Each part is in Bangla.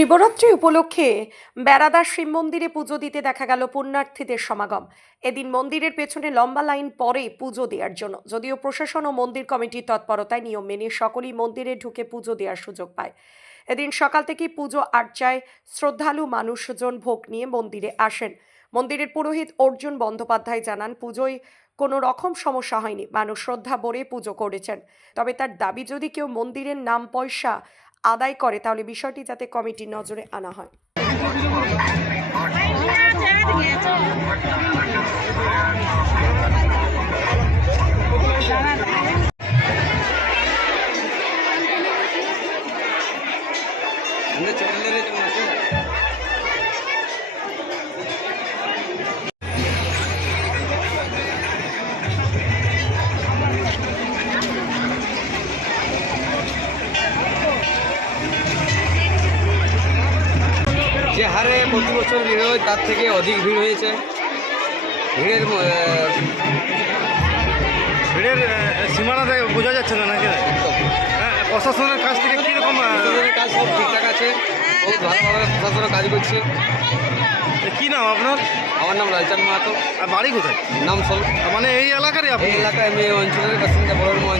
শিবরাত্রি উপলক্ষে বেড়াদার মন্দিরে পুজো দিতে দেখা গেল পুণ্যার্থীদের সমাগম এদিন মন্দিরের পেছনে লম্বা লাইন পরে পুজো দেওয়ার জন্য যদিও প্রশাসন ও মন্দির কমিটির তৎপরতায় নিয়ম মেনে সকলেই মন্দিরে ঢুকে পুজো দেওয়ার সুযোগ পায় এদিন সকাল থেকে পুজো আর্চায় শ্রদ্ধালু মানুষজন ভোগ নিয়ে মন্দিরে আসেন মন্দিরের পুরোহিত অর্জুন বন্দ্যোপাধ্যায় জানান পুজোয় কোনো রকম সমস্যা হয়নি মানুষ শ্রদ্ধা বড়ে পুজো করেছেন তবে তার দাবি যদি কেউ মন্দিরের নাম পয়সা আদায় করে তাহলে বিষয়টি যাতে কমিটির নজরে আনা হয় যে হারে প্রতি বছর ভিড় হয় তার থেকে অধিক ভিড় হয়েছে ভিড়ের ভিড়ের থেকে বোঝা যাচ্ছে না নাকি প্রশাসনের কাজ থেকে কীরকম কাজ সব ঠিকঠাক আছে খুব ভালোভাবে প্রশাসনের কাজ করছে কি নাম আপনার আমার নাম লালচান মাহাতো আর বাড়ি কোথায় নাম সল মানে এই এলাকারই আপনি এলাকায় আমি অঞ্চলের কাছে বড় মনে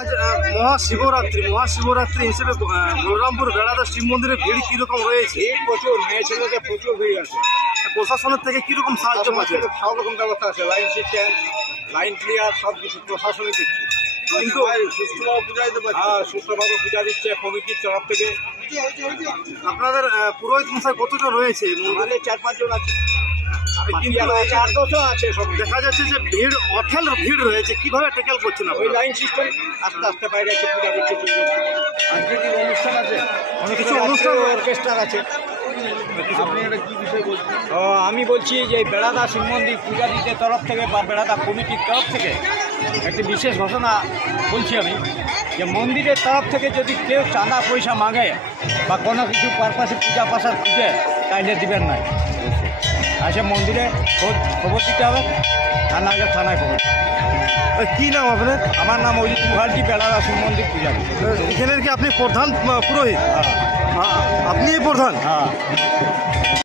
আজ মহাশিবরাত্রি মহাশিবরাত্রি হিসেবে বলরামপুর বেড়াতে শিব মন্দিরে ভিড় কিরকম রয়েছে প্রচুর মেয়ে ছেলেকে প্রচুর ভিড় আছে প্রশাসনের থেকে কিরকম সাহায্য পাচ্ছে সব রকম ব্যবস্থা আছে লাইন সিস্টেম লাইন ক্লিয়ার সব কিছু প্রশাসনে দিচ্ছে কিন্তু সুস্থভাবে পূজা দিতে পারছে হ্যাঁ সুস্থভাবে পূজা দিচ্ছে কমিটির তরফ থেকে আপনাদের পুরোহিত মশাই কতজন রয়েছে মানে চার পাঁচজন আছে দেখা যাচ্ছে যে ভিড় অঠেল ভিড় রয়েছে কিভাবে টেকেল করছে না আমি বলছি যে বেড়াদা শিব মন্দির পূজাদিদের তরফ থেকে বা বেড়াদা কমিটির তরফ থেকে একটি বিশেষ ঘোষণা বলছি আমি যে মন্দিরের তরফ থেকে যদি কেউ চাঁদা পয়সা মাগে বা কোনো কিছু পারপাসে পূজা পাশা খুঁজে তাইলে দিবেন না আচ্ছা মন্দিরে খবর দিতে হবে আর না থানায় খবর কি নাম আপনার আমার নাম অজিত মুখার্জি বেলা আছে মন্দির পূজা এখানে কি আপনি প্রধান পুরোহিত আপনি প্রধান হ্যাঁ